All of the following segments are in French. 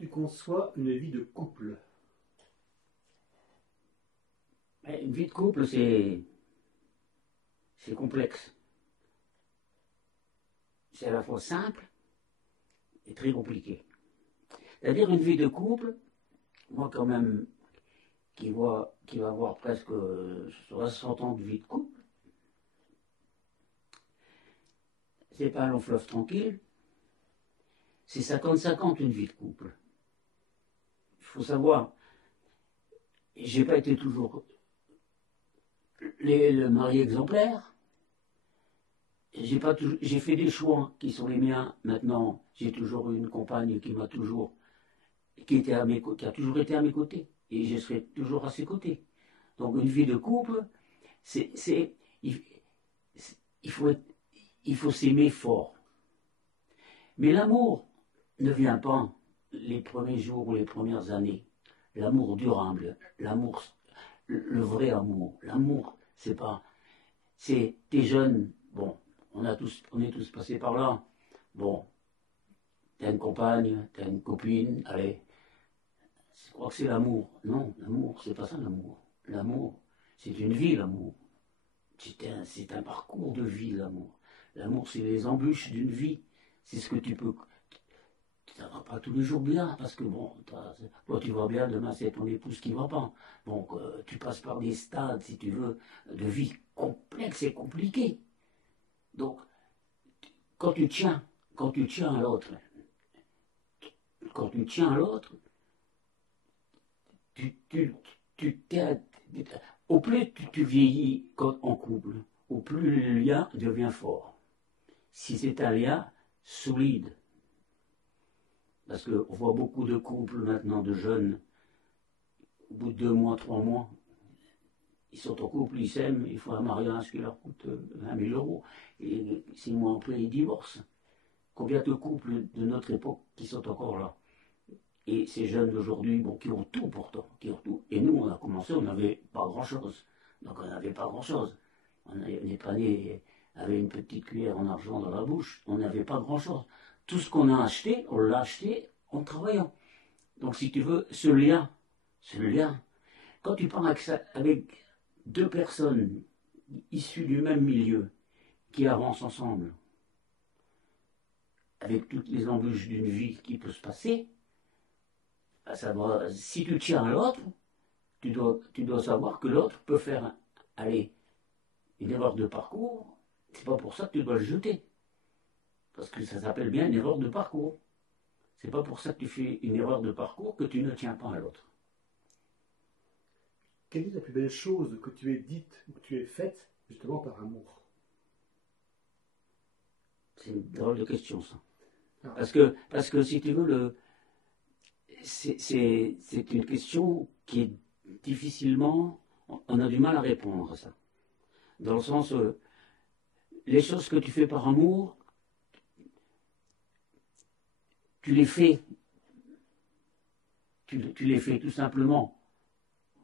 tu conçois une vie de couple? Une vie de couple, c'est complexe. C'est à la fois simple et très compliqué. C'est-à-dire une vie de couple, moi quand même, qui va avoir presque 60 ans de vie de couple, c'est pas un long fleuve tranquille, c'est 50-50 une vie de couple. Il faut savoir, j'ai pas été toujours le mari exemplaire, j'ai fait des choix qui sont les miens. Maintenant, j'ai toujours eu une compagne qui a toujours été à mes côtés, et je serai toujours à ses côtés. Donc une vie de couple, il faut s'aimer fort. Mais l'amour ne vient pas les premiers jours ou les premières années. L'amour durable, l'amour, le vrai amour. L'amour, t'es jeune, bon, on est tous passés par là. Bon, t'as une compagne, t'as une copine, allez, je crois que c'est l'amour. Non, l'amour, c'est pas ça l'amour. L'amour, c'est une vie, l'amour. C'est un parcours de vie, l'amour. L'amour, c'est les embûches d'une vie. C'est ce que tu peux. Ça va pas tous les jours bien, parce que bon, toi tu vas bien, demain c'est ton épouse qui va pas. Donc tu passes par des stades, si tu veux, de vie complexes et compliqués. Donc, quand tu tiens à l'autre, au plus tu vieillis en couple, au plus le lien devient fort. Si c'est un lien solide, parce qu'on voit beaucoup de couples maintenant, de jeunes, au bout de 2 mois, 3 mois, ils sont en couple, ils s'aiment, il faut un mariage qui leur coûte 20 000 €, et 6 mois après, ils divorcent. Combien de couples de notre époque qui sont encore là? Et ces jeunes d'aujourd'hui, bon, qui ont tout pourtant, qui ont tout. Et nous, on a commencé, on n'avait pas grand-chose. Donc on n'avait pas grand-chose. On n'est pas né avec une petite cuillère en argent dans la bouche. On n'avait pas grand-chose. Tout ce qu'on a acheté, on l'a acheté en travaillant. Donc si tu veux, ce lien, quand tu parles avec 2 personnes issues du même milieu, qui avancent ensemble, avec toutes les embûches d'une vie qui peut se passer, si tu tiens à l'autre, tu dois savoir que l'autre peut faire, une erreur de parcours. C'est pas pour ça que tu dois le jeter. Parce que ça s'appelle bien une erreur de parcours. C'est pas pour ça que tu fais une erreur de parcours que tu ne tiens pas à l'autre. Quelle est la plus belle chose que tu aies dite ou que tu aies faite justement par amour? C'est une drôle de question, ça. Ah. Parce que si tu veux, c'est une question qui est difficilement. On a du mal à répondre à ça. Dans le sens, les choses que tu fais par amour, tu les fais. Tu les fais tout simplement.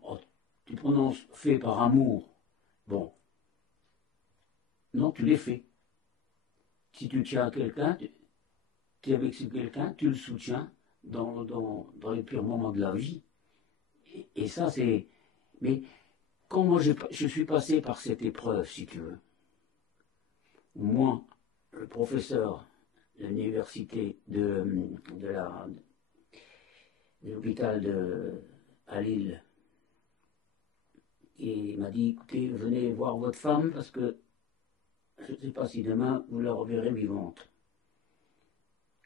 Oh, tu prononces fait par amour. Bon. Non, tu les fais. Si tu tiens à quelqu'un, tu es avec ce quelqu'un, tu le soutiens dans les pires moments de la vie. Et ça, c'est. Mais quand moi je suis passé par cette épreuve, si tu veux, moi, le professeur de l'université de l'hôpital à Lille, il m'a dit, écoutez, venez voir votre femme parce que je ne sais pas si demain vous la reverrez vivante.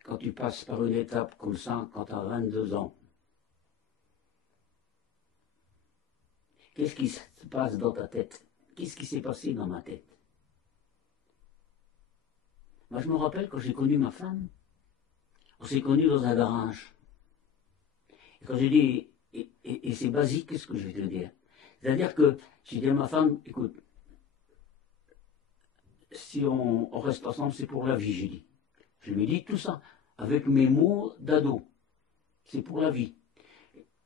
Quand tu passes par une étape comme ça, quand tu as 22 ans, qu'est-ce qui se passe dans ta tête? Qu'est-ce qui s'est passé dans ma tête? Moi, je me rappelle quand j'ai connu ma femme, on s'est connus dans un garage. Et quand j'ai dit, et c'est basique, qu'est-ce que je vais te dire? C'est-à-dire que j'ai dit à ma femme, écoute, si on reste ensemble, c'est pour la vie, j'ai dit. Je lui ai dit tout ça, avec mes mots d'ado. C'est pour la vie.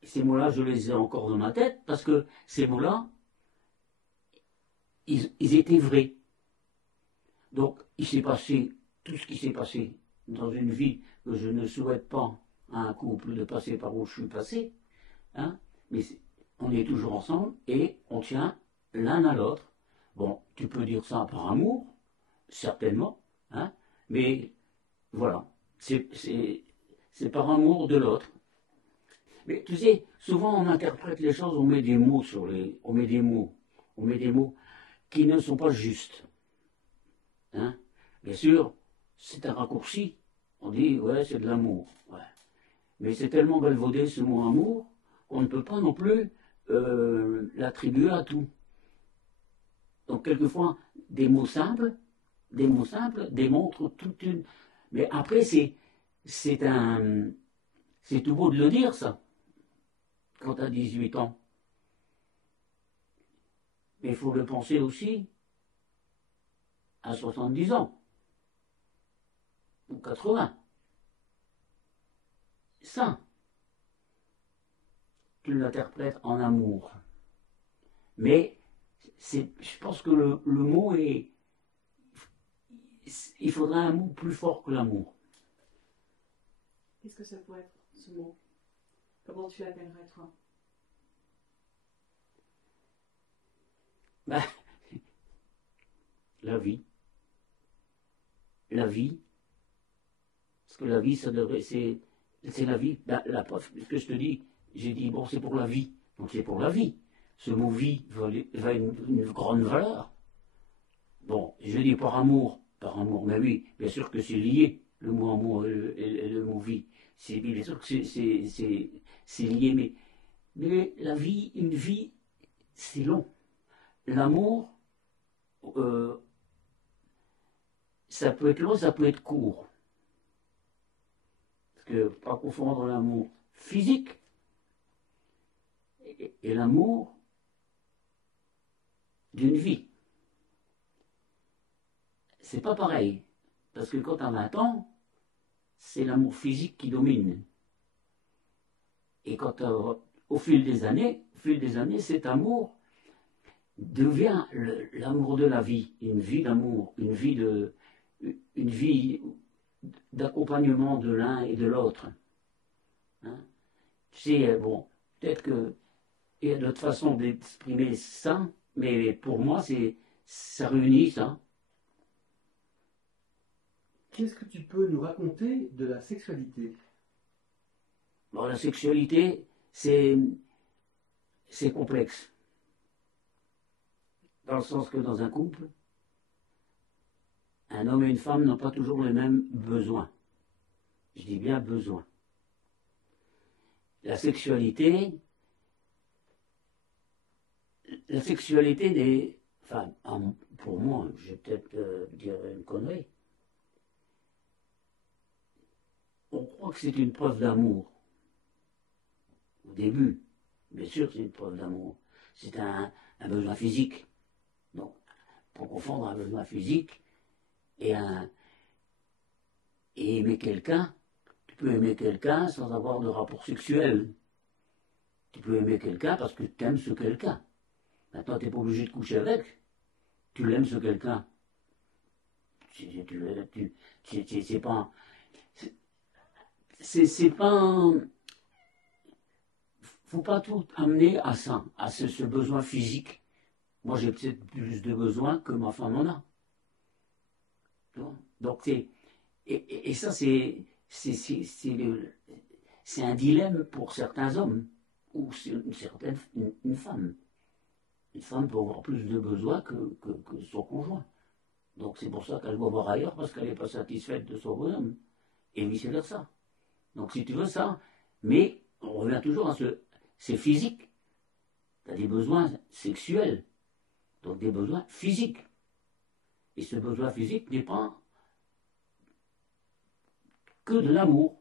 Ces mots-là, je les ai encore dans ma tête, parce que ces mots-là, ils étaient vrais. Donc, il s'est passé tout ce qui s'est passé dans une vie que je ne souhaite pas à un couple de passer par où je suis passé, hein, mais on est toujours ensemble et on tient l'un à l'autre. Bon, tu peux dire ça par amour, certainement, hein, mais voilà, c'est par amour de l'autre. Mais tu sais, souvent on interprète les choses, on met des mots sur les, on met des mots qui ne sont pas justes. Hein. Bien sûr, c'est un raccourci. On dit, ouais, c'est de l'amour. Ouais. Mais c'est tellement galvaudé ce mot amour qu'on ne peut pas non plus l'attribuer à tout. Donc quelquefois, des mots simples démontrent toute une. Mais après, c'est tout beau de le dire ça, quand tu as 18 ans. Mais il faut le penser aussi à 70 ans, ou 80. Ça, tu l'interprètes en amour. Mais je pense que le mot est. Il faudrait un mot plus fort que l'amour. Qu'est-ce que ça pourrait être, ce mot? Comment tu l'appellerais, toi? Ben, la vie. La vie. Parce que la vie, ça devrait. C'est la vie. Ben, la preuve, ce que je te dis, j'ai dit, bon, c'est pour la vie. Donc c'est pour la vie. Ce mot vie va une grande valeur. Bon, je dis par amour, mais oui, bien sûr que c'est lié, le mot amour et le mot vie. Bien sûr que c'est lié, mais la vie, une vie, c'est long. L'amour, ça peut être long, ça peut être court. Parce que, pas confondre l'amour physique et l'amour d'une vie. C'est pas pareil. Parce que quand tu as 20 ans, c'est l'amour physique qui domine. Et quand au fil des années, cet amour devient l'amour de la vie, une vie d'amour, une vie d'accompagnement de l'un et de l'autre. Hein? Tu sais, bon, peut-être qu'il y a d'autres façons d'exprimer ça, mais pour moi, ça réunit ça. Qu'est-ce que tu peux nous raconter de la sexualité? Bon, la sexualité, c'est complexe. Dans le sens que dans un couple, un homme et une femme n'ont pas toujours les mêmes besoins. Je dis bien besoins. La sexualité des femmes, pour moi, je vais peut-être dire une connerie. On croit que c'est une preuve d'amour. Au début, bien sûr, c'est une preuve d'amour. C'est un besoin physique. Donc, pour confondre un besoin physique et aimer quelqu'un, tu peux aimer quelqu'un sans avoir de rapport sexuel. Tu peux aimer quelqu'un parce que tu aimes ce quelqu'un. Maintenant, tu n'es pas obligé de coucher avec. Tu l'aimes ce quelqu'un. C'est pas. C'est pas. Faut pas tout amener à ça, à ce besoin physique. Moi, j'ai peut-être plus de besoins que ma femme en a. Donc, et ça, c'est un dilemme pour certains hommes, ou une femme. Une femme peut avoir plus de besoins que son conjoint. Donc, c'est pour ça qu'elle va voir ailleurs, parce qu'elle n'est pas satisfaite de son bonhomme. Et vice-versa. Donc, si tu veux ça, mais on revient toujours à c'est physique. Tu as des besoins sexuels, donc des besoins physiques. Et ce besoin physique n'est pas que de l'amour.